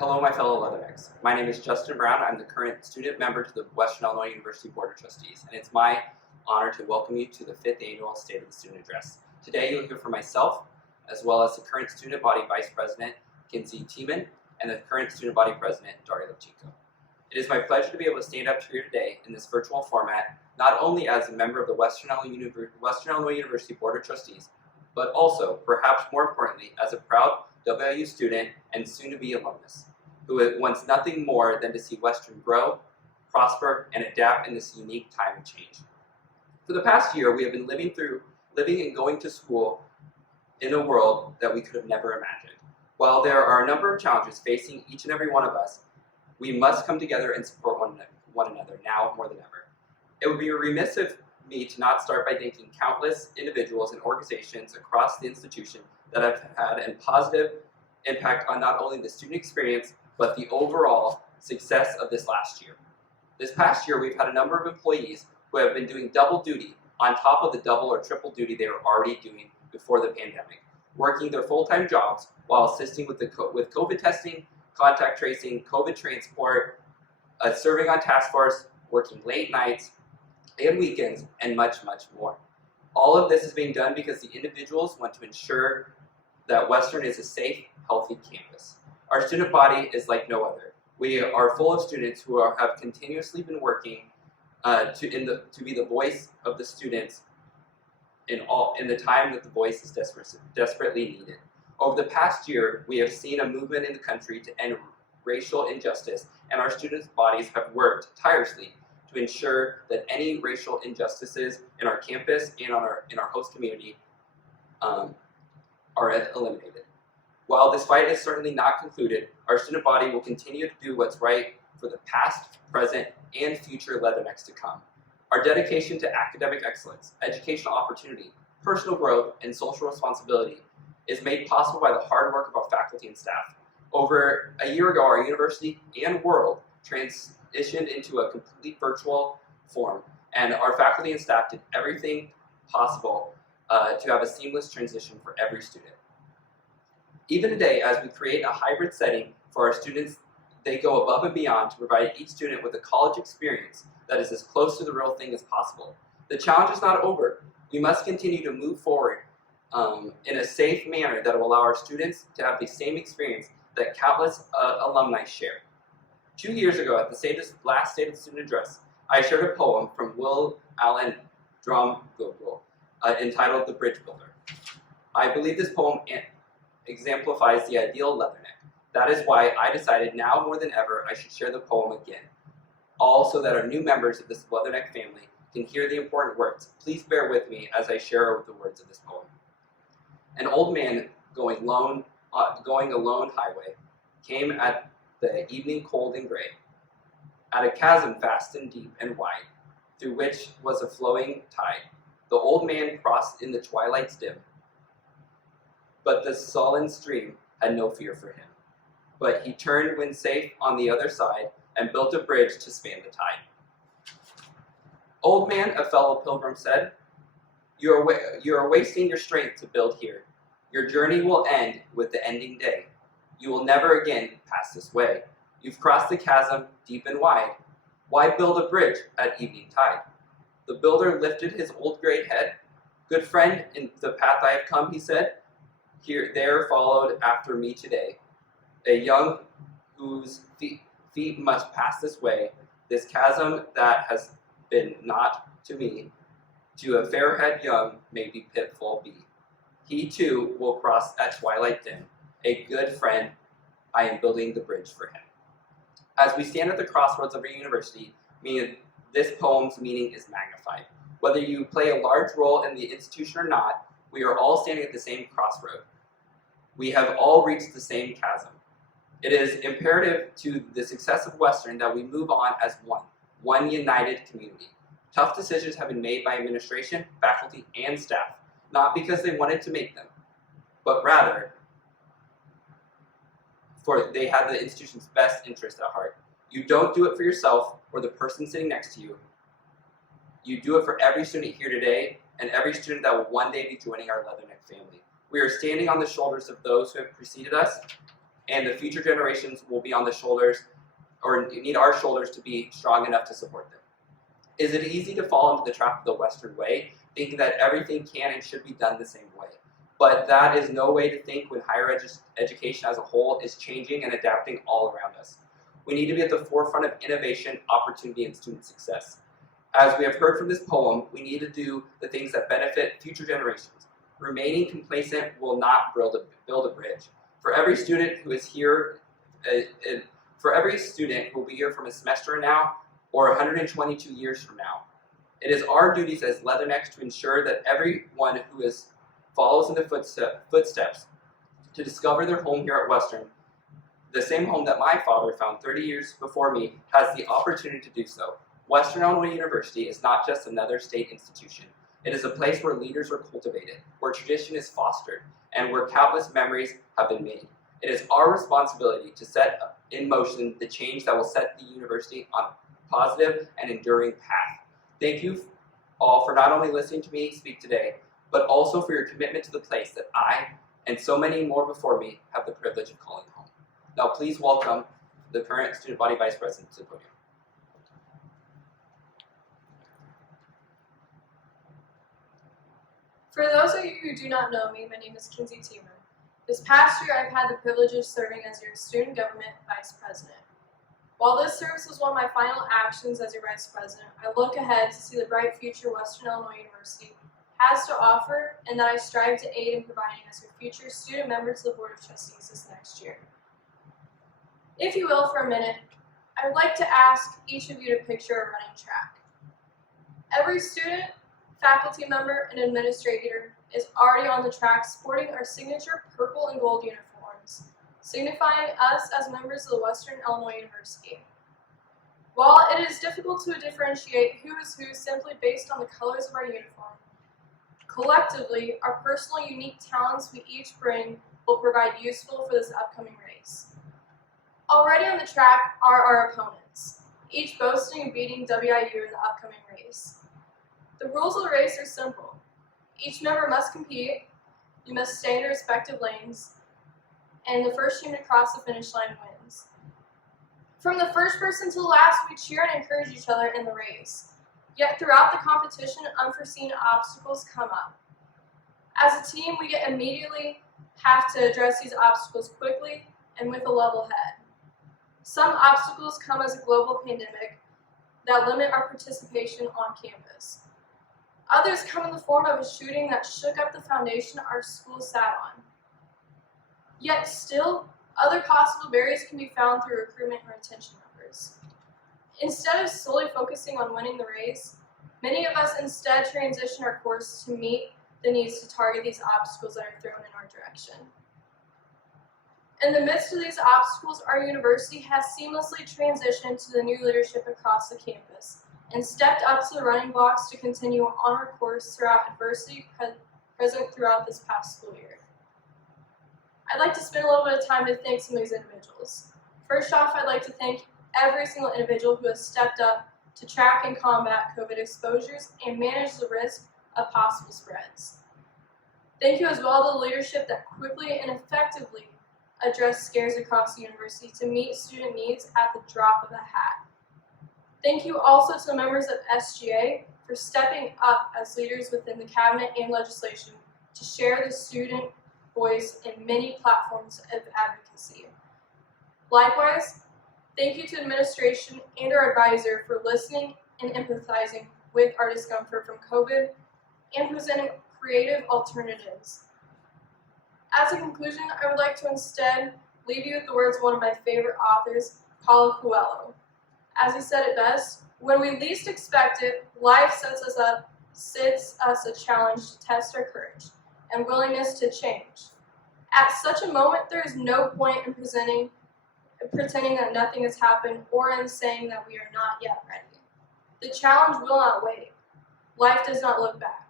Hello, my fellow Leathernecks. My name is Justin Brown. I'm the current student member to the Western Illinois University Board of Trustees, and it's my honor to welcome you to the 5th Annual State of the Student Address. Today, you'll hear from myself, as well as the current Student Body Vice President, Kinsey Tiemann, and the current Student Body President, Daria Levchenko. It is my pleasure to be able to stand up here today in this virtual format, not only as a member of the Western Illinois University Board of Trustees, but also, perhaps more importantly, as a proud WIU student and soon-to-be alumnus, who wants nothing more than to see Western grow, prosper, and adapt in this unique time of change. For the past year, we have been living and going to school in a world that we could have never imagined. While there are a number of challenges facing each and every one of us, we must come together and support one another now more than ever. It would be remiss of me to not start by thanking countless individuals and organizations across the institution that have had a positive impact on not only the student experience, but the overall success of this last year. This past year, we've had a number of employees who have been doing double duty on top of the double or triple duty they were already doing before the pandemic, working their full-time jobs while assisting with COVID testing, contact tracing, COVID transport, serving on task force, working late nights and weekends, and much, much more. All of this is being done because the individuals want to ensure that Western is a safe, healthy campus. Our student body is like no other. We are full of students who have continuously been working to be the voice of the students in the time that the voice is desperately needed. Over the past year, we have seen a movement in the country to end racial injustice, and our students' bodies have worked tirelessly to ensure that any racial injustices in our campus and in our host community are eliminated. While this fight is certainly not concluded, our student body will continue to do what's right for the past, present, and future Leathernecks to come. Our dedication to academic excellence, educational opportunity, personal growth, and social responsibility is made possible by the hard work of our faculty and staff. Over a year ago, our university and world transitioned into a completely virtual form, and our faculty and staff did everything possible to have a seamless transition for every student. Even today, as we create a hybrid setting for our students, they go above and beyond to provide each student with a college experience that is as close to the real thing as possible. The challenge is not over. We must continue to move forward in a safe manner that will allow our students to have the same experience that countless alumni share. 2 years ago, at the last State of the Student Address, I shared a poem from Will Allen Drumgoole entitled The Bridge Builder. I believe this poem exemplifies the ideal Leatherneck. That is why I decided now more than ever I should share the poem again, all so that our new members of this Leatherneck family can hear the important words. Please bear with me as I share the words of this poem. An old man going a lone highway came at the evening cold and gray, at a chasm vast and deep and wide, through which was a flowing tide. The old man crossed in the twilight's dim, but the sullen stream had no fear for him. But he turned when safe on the other side and built a bridge to span the tide. Old man, a fellow pilgrim said, you are wasting your strength to build here. Your journey will end with the ending day. You will never again pass this way. You've crossed the chasm deep and wide. Why build a bridge at evening tide? The builder lifted his old gray head. Good friend, in the path I have come, he said. There followed after me today a young whose feet must pass this way, this chasm that has been not to me, to a fair-head young may be pitfall be. He too will cross at twilight dim. A good friend, I am building the bridge for him. As we stand at the crossroads of our university, this poem's meaning is magnified. Whether you play a large role in the institution or not, we are all standing at the same crossroad. We have all reached the same chasm. It is imperative to the success of Western that we move on as one united community. Tough decisions have been made by administration, faculty, and staff, not because they wanted to make them, but rather for they had the institution's best interest at heart. You don't do it for yourself or the person sitting next to you. You do it for every student here today and every student that will one day be joining our Leatherneck family. We are standing on the shoulders of those who have preceded us, and the future generations will be on the shoulders, or need our shoulders to be strong enough to support them. Is it easy to fall into the trap of the Western way, thinking that everything can and should be done the same way? But that is no way to think when higher education as a whole is changing and adapting all around us. We need to be at the forefront of innovation, opportunity, and student success. As we have heard from this poem, we need to do the things that benefit future generations. Remaining complacent will not build a bridge. For every student who is here, for every student who will be here from a semester now or 122 years from now, it is our duties as Leathernecks to ensure that everyone who follows in the footsteps to discover their home here at Western, the same home that my father found 30 years before me, has the opportunity to do so. Western Illinois University is not just another state institution. It is a place where leaders are cultivated, where tradition is fostered, and where countless memories have been made. It is our responsibility to set in motion the change that will set the university on a positive and enduring path. Thank you all for not only listening to me speak today, but also for your commitment to the place that I, and so many more before me, have the privilege of calling home. Now please welcome the current Student Body Vice President to the podium. For those of you who do not know me, my name is Kinsey Teemer. This past year, I've had the privilege of serving as your Student Government Vice President. While this service was one of my final actions as your Vice President, I look ahead to see the bright future Western Illinois University has to offer, and that I strive to aid in providing as your future student member to the Board of Trustees this next year. If you will, for a minute, I would like to ask each of you to picture a running track. Every student, faculty member, and administrator is already on the track sporting our signature purple and gold uniforms, signifying us as members of the Western Illinois University. While it is difficult to differentiate who is who simply based on the colors of our uniform, collectively, our personal unique talents we each bring will provide useful for this upcoming race. Already on the track are our opponents, each boasting of beating WIU in the upcoming race. The rules of the race are simple. Each member must compete, you must stay in your respective lanes, and the first team to cross the finish line wins. From the first person to the last, we cheer and encourage each other in the race. Yet throughout the competition, unforeseen obstacles come up. As a team, we immediately have to address these obstacles quickly and with a level head. Some obstacles come as a global pandemic that limit our participation on campus. Others come in the form of a shooting that shook up the foundation our school sat on. Yet still, other possible barriers can be found through recruitment and retention numbers. Instead of solely focusing on winning the race, many of us instead transition our course to meet the needs to target these obstacles that are thrown in our direction. In the midst of these obstacles, our university has seamlessly transitioned to the new leadership across the campus and stepped up to the running blocks to continue on our course throughout adversity present throughout this past school year. I'd like to spend a little bit of time to thank some of these individuals. First off, I'd like to thank every single individual who has stepped up to track and combat COVID exposures and manage the risk of possible spreads. Thank you as well to the leadership that quickly and effectively addressed scares across the university to meet student needs at the drop of a hat. Thank you also to the members of SGA for stepping up as leaders within the cabinet and legislation to share the student voice in many platforms of advocacy. Likewise, thank you to administration and our advisor for listening and empathizing with our discomfort from COVID and presenting creative alternatives. As a conclusion, I would like to instead leave you with the words of one of my favorite authors, Paulo Coelho. As he said it best, when we least expect it, life sets us a challenge to test our courage and willingness to change. At such a moment, there is no point in pretending that nothing has happened or in saying that we are not yet ready. The challenge will not wait. Life does not look back.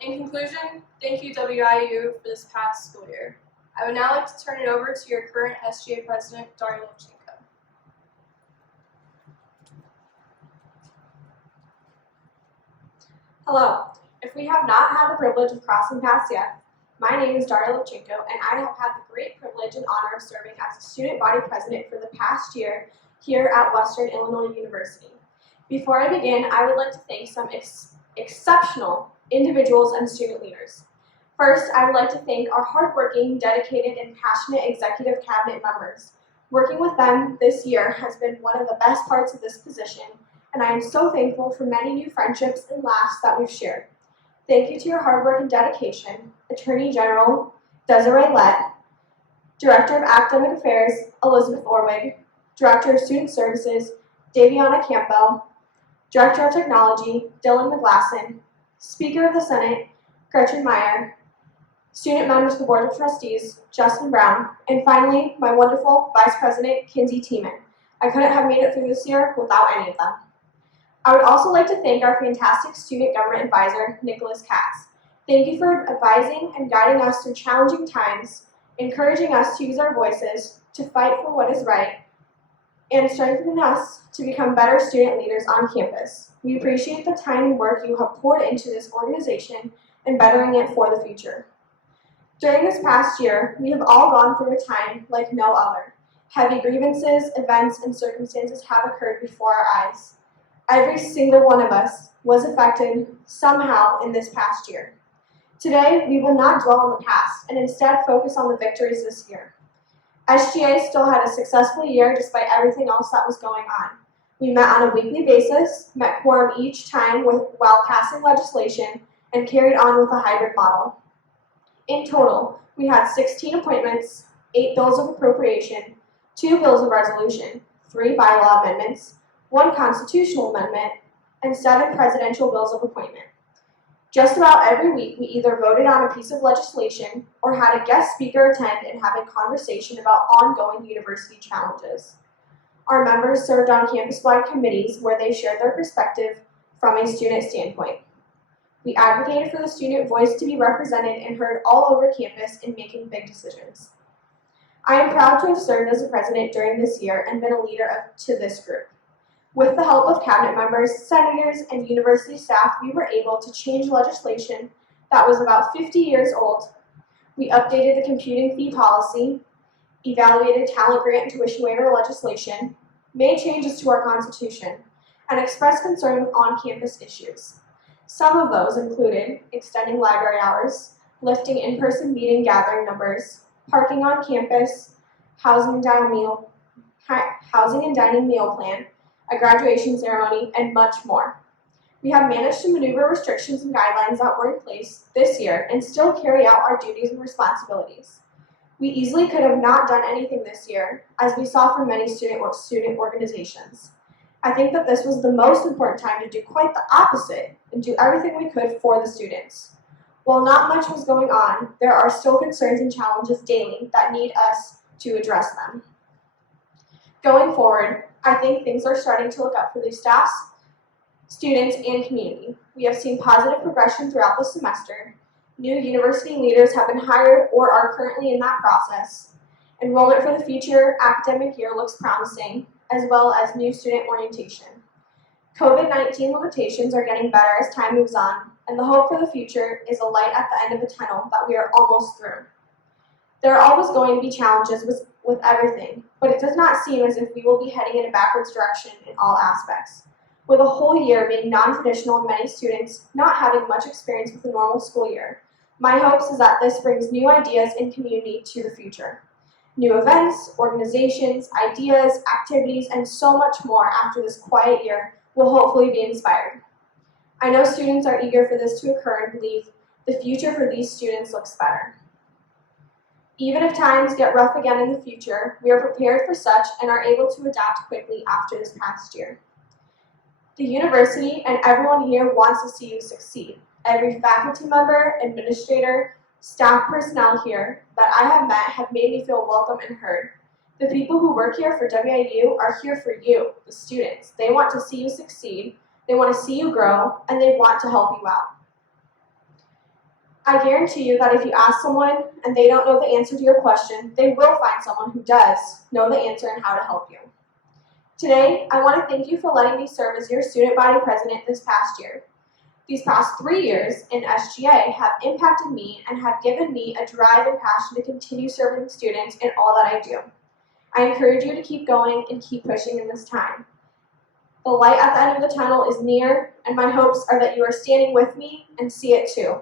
In conclusion, thank you WIU for this past school year. I would now like to turn it over to your current SGA President, Daria Levchenko. Hello. If we have not had the privilege of crossing paths yet, My name is Daria Levchenko, and I have had the great privilege and honor of serving as a student body president for the past year here at Western Illinois University. Before I begin, I would like to thank some exceptional individuals and student leaders. First, I would like to thank our hardworking, dedicated, and passionate executive cabinet members. Working with them this year has been one of the best parts of this position, and I am so thankful for many new friendships and laughs that we've shared. Thank you to your hard work and dedication, Attorney General Desiree Lett, Director of Academic Affairs Elizabeth Orwig, Director of Student Services Daviana Campbell, Director of Technology Dylan McGlasson, Speaker of the Senate Gretchen Meyer, student members of the Board of Trustees Justin Brown, and finally my wonderful Vice President Kinsey Tiemann. I couldn't have made it through this year without any of them. I would also like to thank our fantastic student government advisor, Nicholas Katz. Thank you for advising and guiding us through challenging times, encouraging us to use our voices to fight for what is right, and strengthening us to become better student leaders on campus. We appreciate the time and work you have poured into this organization and bettering it for the future. During this past year, we have all gone through a time like no other. Heavy grievances, events, and circumstances have occurred before our eyes. Every single one of us was affected somehow in this past year. Today, we will not dwell on the past and instead focus on the victories this year. SGA still had a successful year despite everything else that was going on. We met on a weekly basis, met quorum each time while passing legislation, and carried on with a hybrid model. In total, we had 16 appointments, 8 bills of appropriation, 2 bills of resolution, 3 bylaw amendments, 1 constitutional amendment, and 7 presidential bills of appointment. Just about every week, we either voted on a piece of legislation or had a guest speaker attend and have a conversation about ongoing university challenges. Our members served on campus-wide committees where they shared their perspective from a student standpoint. We advocated for the student voice to be represented and heard all over campus in making big decisions. I am proud to have served as a president during this year and been a leader to this group. With the help of cabinet members, senators, and university staff, we were able to change legislation that was about 50 years old. We updated the computing fee policy, evaluated talent grant and tuition waiver legislation, made changes to our Constitution, and expressed concern with on-campus issues. Some of those included extending library hours, lifting in-person meeting gathering numbers, parking on campus, housing and dining meal plan, a graduation ceremony, and much more. We have managed to maneuver restrictions and guidelines that were in place this year and still carry out our duties and responsibilities. We easily could have not done anything this year, as we saw from many student organizations. I think that this was the most important time to do quite the opposite and do everything we could for the students. While not much was going on, there are still concerns and challenges daily that need us to address them. Going forward, I think things are starting to look up for the staffs, students, and community. We have seen positive progression throughout the semester. New university leaders have been hired or are currently in that process. Enrollment for the future academic year looks promising, as well as new student orientation. COVID-19 limitations are getting better as time moves on, and the hope for the future is a light at the end of the tunnel that we are almost through. There are always going to be challenges with everything, but it does not seem as if we will be heading in a backwards direction in all aspects. With a whole year being non-traditional and many students not having much experience with a normal school year, my hopes is that this brings new ideas and community to the future. New events, organizations, ideas, activities, and so much more after this quiet year will hopefully be inspired. I know students are eager for this to occur and believe the future for these students looks better. Even if times get rough again in the future, we are prepared for such and are able to adapt quickly after this past year. The university and everyone here wants to see you succeed. Every faculty member, administrator, staff personnel here that I have met have made me feel welcome and heard. The people who work here for WIU are here for you, the students. They want to see you succeed, they want to see you grow, and they want to help you out. I guarantee you that if you ask someone and they don't know the answer to your question, they will find someone who does know the answer and how to help you. Today, I want to thank you for letting me serve as your student body president this past year. These past 3 years in SGA have impacted me and have given me a drive and passion to continue serving students in all that I do. I encourage you to keep going and keep pushing in this time. The light at the end of the tunnel is near, and my hopes are that you are standing with me and see it too.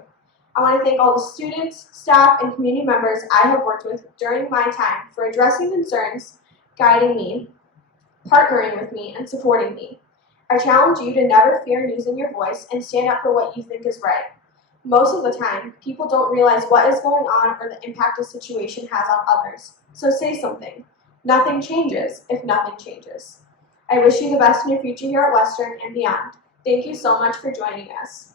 I want to thank all the students, staff, and community members I have worked with during my time for addressing concerns, guiding me, partnering with me, and supporting me. I challenge you to never fear using your voice and stand up for what you think is right. Most of the time, people don't realize what is going on or the impact a situation has on others. So say something. Nothing changes if nothing changes. I wish you the best in your future here at Western and beyond. Thank you so much for joining us.